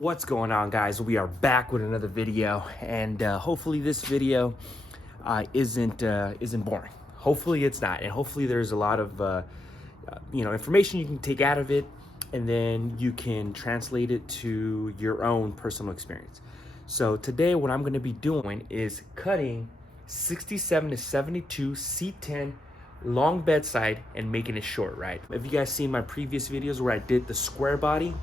What's going on, guys? We are back with another video, and hopefully this video isn't boring. Hopefully it's not, and hopefully there's a lot of information you can take out of it, and then you can translate it to your own personal experience. So today what I'm going to be doing is cutting 67 to 72 C10 long bedside and making it short, right? If you guys seen my previous videos where I did the square body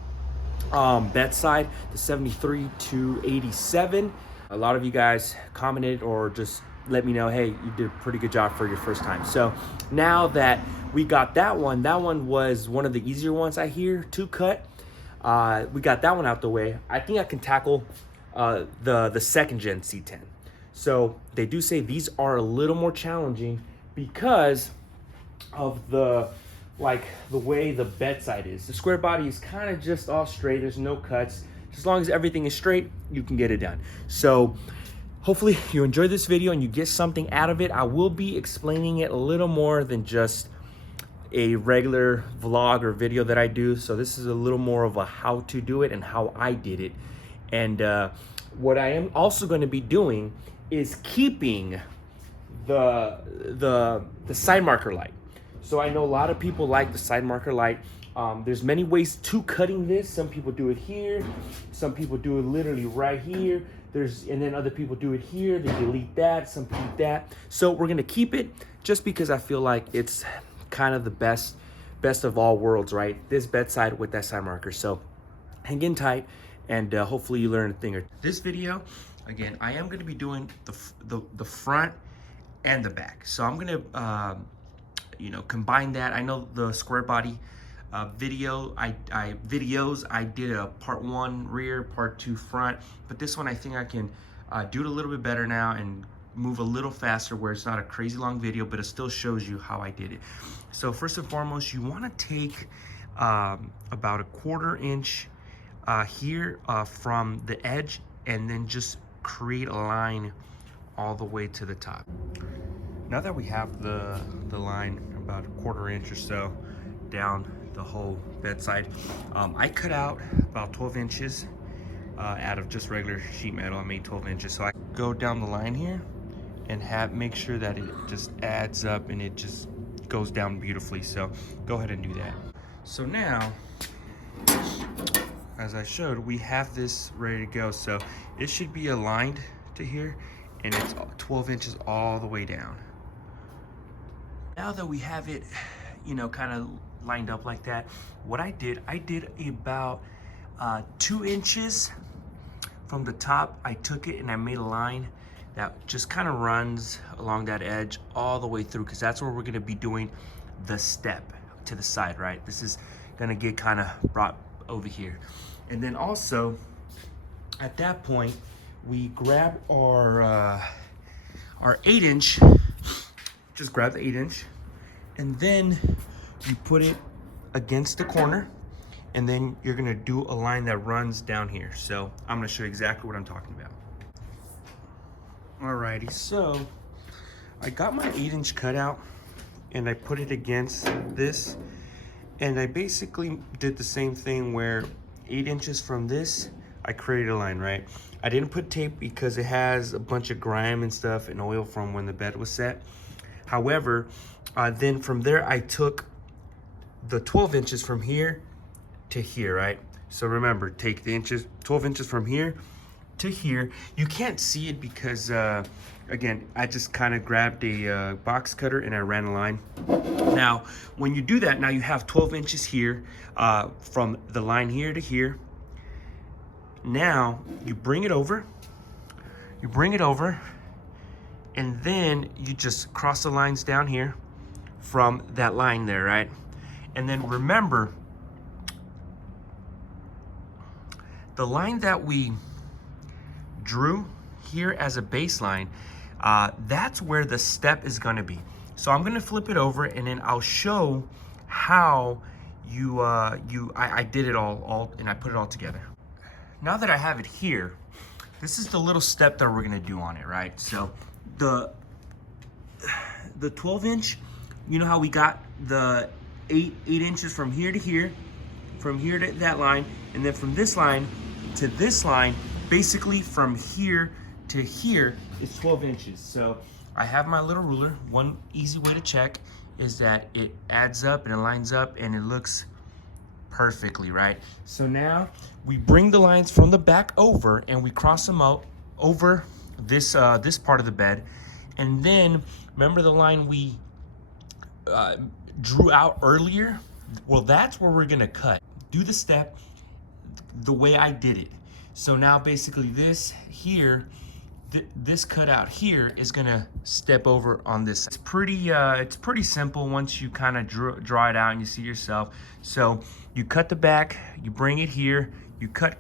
bedside, the 73 to 87, a lot of you guys commented or just let me know, hey, you did a pretty good job for your first time. So now that we got that one was one of the easier ones I hear to cut. We got that one out the way. I think I can tackle the second gen C10. So they do say these are a little more challenging because of the way the bedside is. The square body is kind of just all straight. There's no cuts. As long as everything is straight, you can get it done. So hopefully you enjoy this video and you get something out of it. I will be explaining it a little more than just a regular vlog or video that I do. So this is a little more of a how to do it and how I did it. And what I am also going to be doing is keeping the side marker light. So I know a lot of people like the side marker light. There's many ways to cutting this. Some people do it here. Some people do it literally right here. And then other people do it here. They delete that, some keep that. So we're gonna keep it just because I feel like it's kind of the best of all worlds, right? This bedside with that side marker. So hang in tight and hopefully you learn a thing or two. This video, again, I am gonna be doing the front and the back. So I'm gonna combine that. I know the square body videos I did a part 1 rear, part 2 front, but this one I think I can do it a little bit better now and move a little faster where it's not a crazy long video, but it still shows you how I did it. So first and foremost, you want to take about a 1/4 inch here from the edge and then just create a line all the way to the top. Now that we have the line about a 1/4 inch or so down the whole bedside, I cut out about 12 inches out of just regular sheet metal. I made 12 inches. So I go down the line here and make sure that it just adds up and it just goes down beautifully. So go ahead and do that. So now, as I showed, we have this ready to go. So it should be aligned to here and it's 12 inches all the way down. Now that we have it, kind of lined up like that, what I did about 2 inches from the top. I took it and I made a line that just kind of runs along that edge all the way through, because that's where we're going to be doing the step to the side, right? This is going to get kind of brought over here. And then also at that point, we grab our 8-inch. Just grab the 8-inch and then you put it against the corner, and then you're gonna do a line that runs down here. So I'm gonna show you exactly what I'm talking about. Alrighty, so I got my 8-inch cutout and I put it against this, and I basically did the same thing where 8 inches from this, I created a line, right? I didn't put tape because it has a bunch of grime and stuff and oil from when the bed was set. However, then from there, I took the 12 inches from here to here, right? So remember, take the 12 inches from here to here. You can't see it because, again, I just kind of grabbed a box cutter and I ran a line. Now, when you do that, now you have 12 inches here from the line here to here. Now, you bring it over, and then you just cross the lines down here from that line there, right? And then remember, the line that we drew here as a baseline, that's where the step is gonna be. So I'm gonna flip it over and then I'll show how I did it all and I put it all together. Now that I have it here, this is the little step that we're gonna do on it, right? So the 12 inch, you know how we got the 8 inches from here to here, from here to that line, and then from this line to this line, basically from here to here is 12 inches. So I have my little ruler. One easy way to check is that it adds up and it lines up and it looks perfectly, right? So now we bring the lines from the back over and we cross them out over this this part of the bed. And then remember the line we drew out earlier? Well, that's where we're gonna cut. Do the step the way I did it. So now basically this here, this cutout here is gonna step over on this. It's pretty simple once you kind of draw it out and you see yourself. So you cut the back, you bring it here, you cut,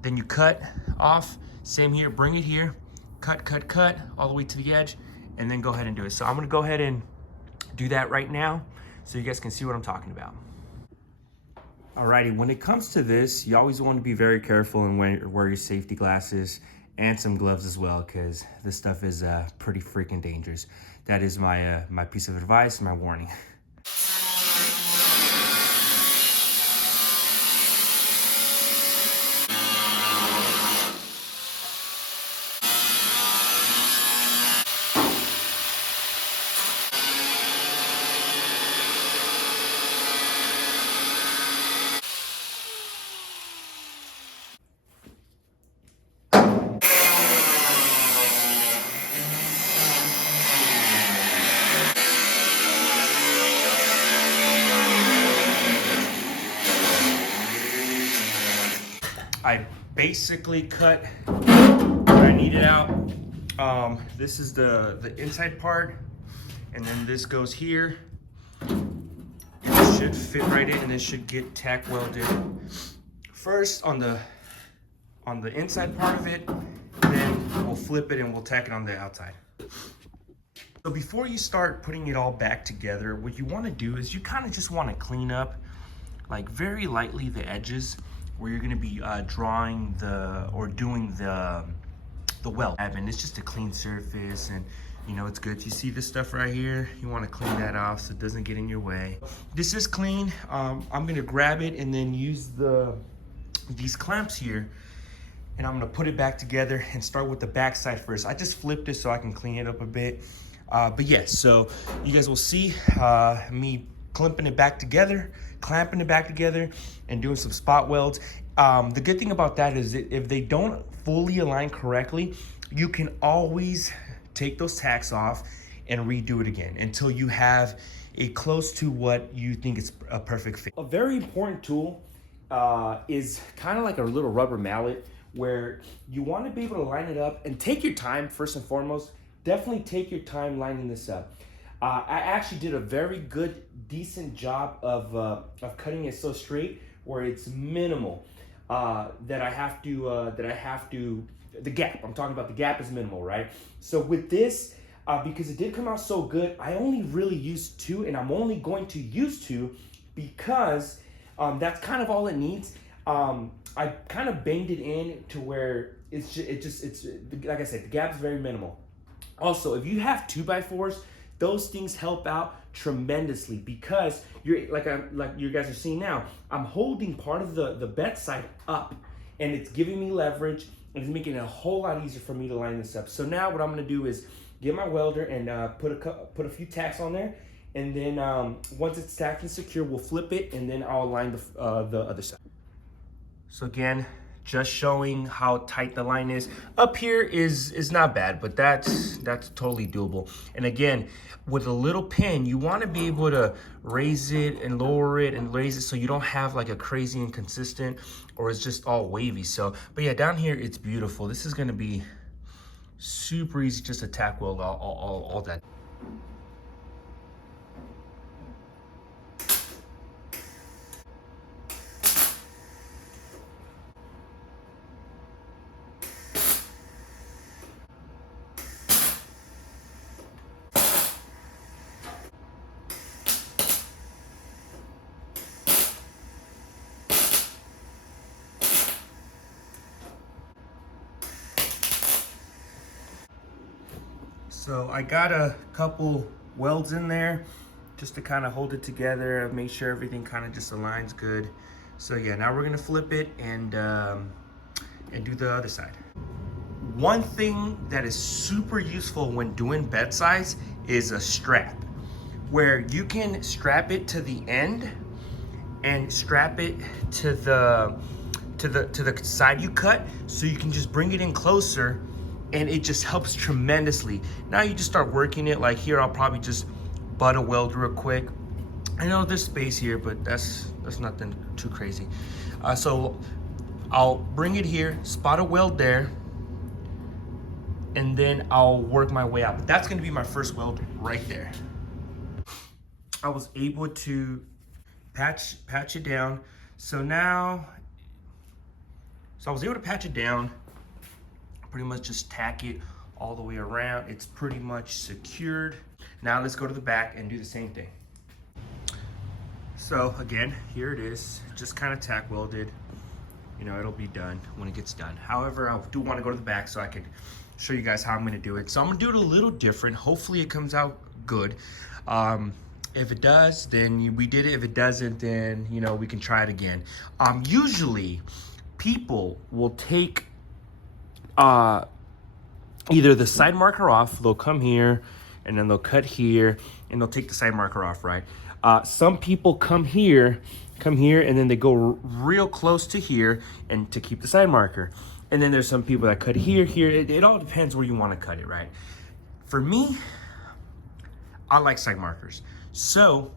then you cut off. Same here, bring it here, cut, all the way to the edge, and then go ahead and do it. So I'm gonna go ahead and do that right now so you guys can see what I'm talking about. Alrighty, when it comes to this, you always want to be very careful and wear your safety glasses and some gloves as well, because this stuff is pretty freaking dangerous. That is my my piece of advice, my warning. I basically cut what I needed out. This is the inside part, and then this goes here. It should fit right in, and this should get tack welded first on the inside part of it. Then we'll flip it and we'll tack it on the outside. So before you start putting it all back together, what you want to do is you kind of just want to clean up, like very lightly, the edges where you're going to be drawing doing the weld. And it's just a clean surface, and you know it's good. You see this stuff right here? You want to clean that off so it doesn't get in your way. This is clean. I'm going to grab it and then use these clamps here, and I'm going to put it back together and start with the back side first. I just flipped it so I can clean it up a bit. But yes, so you guys will see me clamping it back together, and doing some spot welds. The good thing about that is that if they don't fully align correctly, you can always take those tacks off and redo it again until you have a close to what you think is a perfect fit. A very important tool is kind of like a little rubber mallet, where you want to be able to line it up and take your time. First and foremost, definitely take your time lining this up. I actually did a very good, decent job of cutting it so straight where it's minimal that I have to, the gap, I'm talking about the gap is minimal, right? So with this, because it did come out so good, I only really used 2, and I'm only going to use 2 because that's kind of all it needs. I kind of banged it in to where it's like I said, the gap is very minimal. Also, if you have 2x4s, those things help out tremendously, because you're like you guys are seeing now, I'm holding part of the bedside up, and it's giving me leverage, and it's making it a whole lot easier for me to line this up. So now what I'm gonna do is get my welder and put a few tacks on there, and then once it's tacked and secure, we'll flip it, and then I'll line the other side. So again, just showing how tight the line is. Up here is not bad, but that's totally doable. And again, with a little pin, you want to be able to raise it and lower it and raise it so you don't have like a crazy inconsistent or it's just all wavy. So, but yeah, down here it's beautiful. This is going to be super easy, just to tack weld all that. So I got a couple welds in there just to kind of hold it together, make sure everything kind of just aligns good. So yeah, now we're gonna flip it and do the other side. One thing that is super useful when doing bedsides is a strap, where you can strap it to the end and strap it to the side you cut, so you can just bring it in closer, and it just helps tremendously. Now you just start working it. Like here, I'll probably just butt a weld real quick. I know there's space here, but that's nothing too crazy. So I'll bring it here, spot a weld there, and then I'll work my way out. But that's gonna be my first weld right there. I was able to patch it down. So I was able to patch it down, pretty much just tack it all the way around. It's pretty much secured. Now let's go to the back and do the same thing. So again, here it is, just kind of tack welded. You know, it'll be done when it gets done. However, I do want to go to the back so I can show you guys how I'm gonna do it. So I'm gonna do it a little different. Hopefully it comes out good. If it does, then we did it. If it doesn't, then, you know, we can try it again. Usually people will take either the side marker off, they'll come here, and then they'll cut here, and they'll take the side marker off, right? Some people come here, and then they go real close to here and to keep the side marker. And then there's some people that cut here. It all depends where you want to cut it, right? For me, I like side markers. So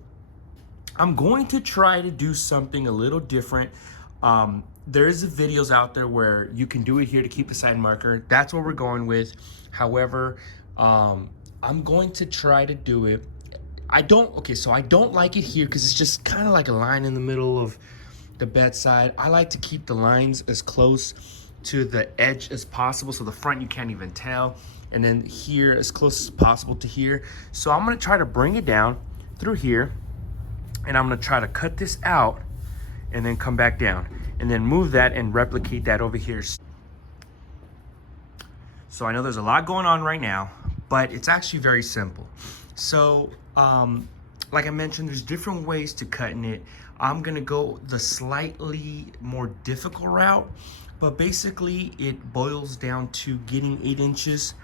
I'm going to try to do something a little different. There's videos out there where you can do it here to keep the side marker. That's what we're going with. However, I'm going to try to do it. I don't like it here because it's just kind of like a line in the middle of the bedside. I like to keep the lines as close to the edge as possible, so the front you can't even tell, and then here as close as possible to here. So I'm gonna try to bring it down through here, and I'm gonna try to cut this out and then come back down and then move that and replicate that over here. So I know there's a lot going on right now, but it's actually very simple. So like I mentioned, there's different ways to cutting it. I'm gonna go the slightly more difficult route, but basically it boils down to getting 8 inches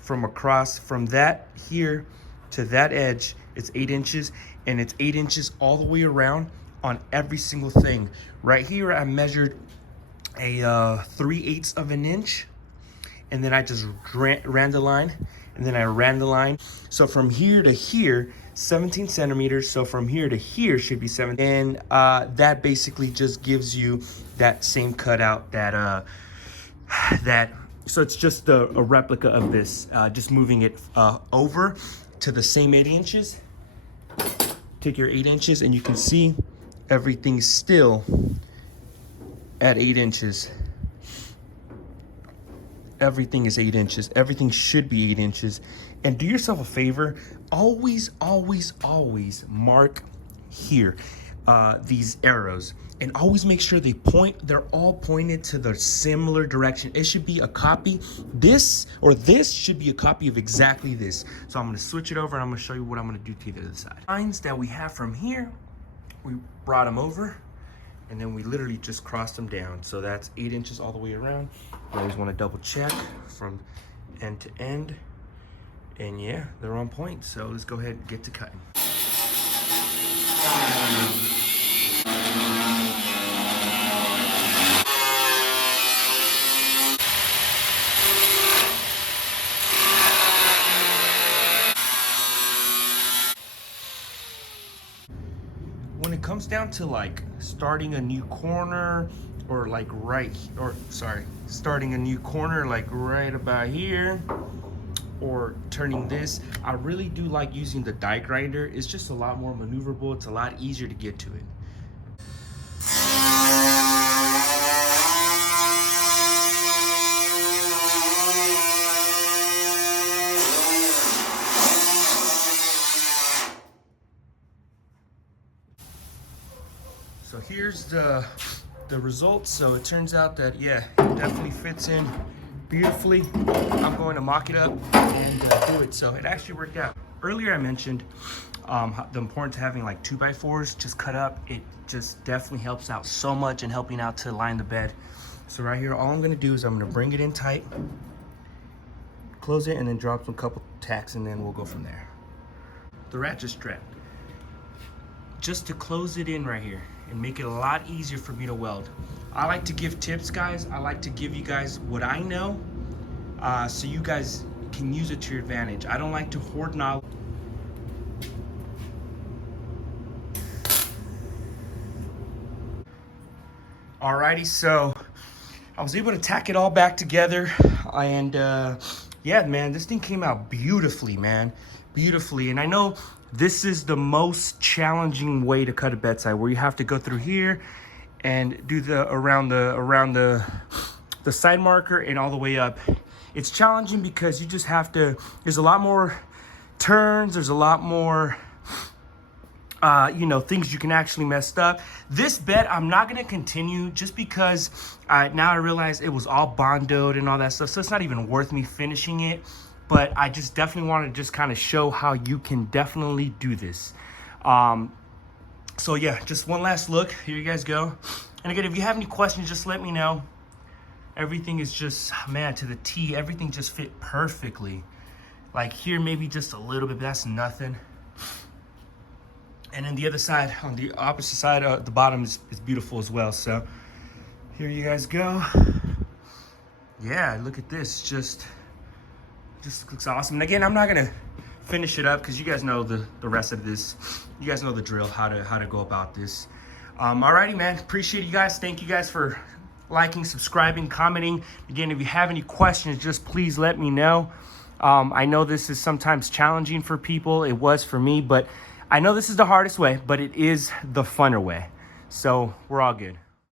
from across, from that here to that edge. It's 8 inches, and it's 8 inches all the way around on every single thing. Right here, I measured a 3/8 of an inch, and then I just ran the line, and then I ran the line. So from here to here, 17 centimeters. So from here to here should be 7. And that basically just gives you that same cutout so it's just a replica of this, just moving it over to the same 8 inches. Take your 8 inches, and you can see everything's still at 8 inches. Everything is 8 inches. Everything should be 8 inches. And do yourself a favor, always mark here, these arrows, and always make sure they're all pointed to the similar direction. It should be a copy. This should be a copy of exactly this. So I'm gonna switch it over, and I'm gonna show you what I'm gonna do to the other side. Lines that we have from here, we brought them over, and then we literally just crossed them down. So that's 8 inches all the way around. You always wanna double check from end to end. And yeah, they're on point. So let's go ahead and get to cutting. When it comes down to like starting a new corner, or like starting a new corner like right about here, or turning this, I really do like using the die grinder. It's just a lot more maneuverable. It's a lot easier to get to it. So here's the results. So it turns out that, yeah, it definitely fits in beautifully. I'm going to mock it up and do it. So it actually worked out. earlier I mentioned the importance of having like 2x4s just cut up. It just definitely helps out so much in helping out to line the bed. So right here, all I'm gonna do is I'm gonna bring it in tight, close it, and then drop some couple tacks, and then we'll go from there. The ratchet strap, just to close it in right here and make it a lot easier for me to weld. I like to give tips, guys. I like to give you guys what I know, so you guys can use it to your advantage. I don't like to hoard knowledge. Alrighty, so I was able to tack it all back together, and yeah, man, this thing came out beautifully, man, beautifully. And I know this is the most challenging way to cut a bedside, where you have to go through here and do the around the side marker and all the way up. It's challenging because you just have to, there's a lot more turns, there's a lot more you know, things you can actually mess up. This bed, I'm not gonna continue just because now I realize it was all bondoed and all that stuff, so it's not even worth me finishing it. But I just definitely want to just kind of show how you can definitely do this. So yeah, just one last look. Here you guys go. And again, if you have any questions, just let me know. Everything is just, man, to the T. Everything just fit perfectly. Like here, maybe just a little bit, but that's nothing. And then the other side, on the opposite side, the bottom is beautiful as well. So here you guys go. Yeah, look at this. Just looks awesome. And again, I'm not gonna finish it up because you guys know the rest of this. You guys know the drill, how to go about this. Alrighty, man. Appreciate you guys. Thank you guys for liking, subscribing, commenting. Again, if you have any questions, just please let me know. I know this is sometimes challenging for people. It was for me, but I know this is the hardest way, but it is the funner way. So we're all good.